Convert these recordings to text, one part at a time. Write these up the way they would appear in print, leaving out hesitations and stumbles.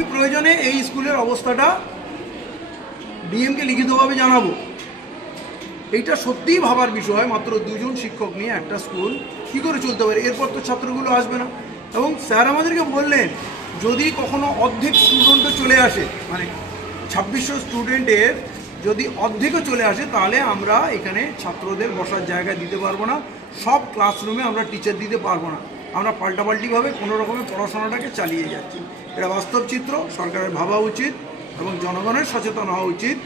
আমি প্রয়োজনে এই স্কুলের অবস্থাটা ডিএমকে লিখিতভাবে জানাবো। এইটা সত্যিই ভাবার বিষয়, মাত্র 2 জন শিক্ষক নিয়ে একটা স্কুল কী করে চলতে পারে। এরপর তো ছাত্রগুলো আসবে না। এবং স্যার আমাদেরকে বললেন যদি কখনো অর্ধেক স্টুডেন্টও চলে আসে, মানে 2600 স্টুডেন্টের যদি অর্ধেকও চলে আসে, তাহলে আমরা এখানে ছাত্রদের বসার জায়গা দিতে পারবো না, সব ক্লাসরুমে আমরা টিচার দিতে পারবো না। আমরা পাল্টাপাল্টিভাবে কোনো রকমের পড়াশোনাটাকে চালিয়ে যাচ্ছি। এটা বাস্তব চিত্র, সরকারের ভাবা উচিত এবং জনগণের সচেতন হওয়া উচিত।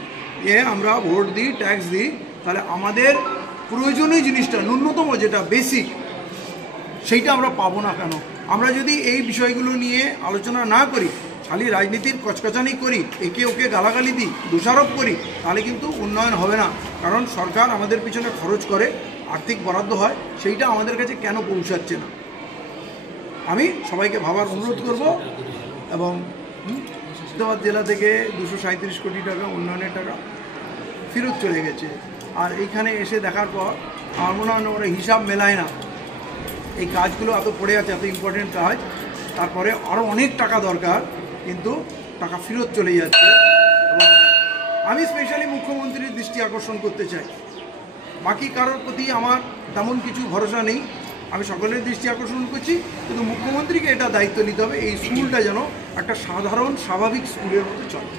আমরা ভোট দিই, ট্যাক্স দিই, তাহলে আমাদের প্রয়োজনীয় জিনিসটা ন্যূনতম যেটা বেসিক সেইটা আমরা পাবো না কেন? আমরা যদি এই বিষয়গুলো নিয়ে আলোচনা না করি, খালি রাজনীতির কচকচানি করি, একে ওকে গালাগালি দিই, দোষারোপ করি, তাহলে কিন্তু উন্নয়ন হবে না। কারণ সরকার আমাদের পিছনে খরচ করে, আর্থিক বরাদ্দ হয়, সেইটা আমাদের কাছে কেন পৌঁছাচ্ছে না? আমি সবাইকে ভাবার অনুরোধ করব। এবং মুর্শিদাবাদ জেলা থেকে 237 কোটি টাকা উন্নয়নের টাকা ফেরত চলে গেছে। আর এইখানে এসে দেখার পর আমার মনে হয় ওরা হিসাব মেলায় না। এই কাজগুলো এত পড়ে আছে, এত ইম্পর্টেন্ট কাজ, তারপরে আরও অনেক টাকা দরকার, কিন্তু টাকা ফেরত চলে যাচ্ছে। এবং আমি স্পেশালি মুখ্যমন্ত্রীর দৃষ্টি আকর্ষণ করতে চাই। বাকি কারোর প্রতি আমার তেমন কিছু ভরসা নেই, আমি সকলের দৃষ্টি আকর্ষণ করছি, কিন্তু মুখ্যমন্ত্রীকে এটা দায়িত্ব নিতে হবে এই স্কুলটা যেন একটা সাধারণ স্বাভাবিক স্কুলের মতো চলে।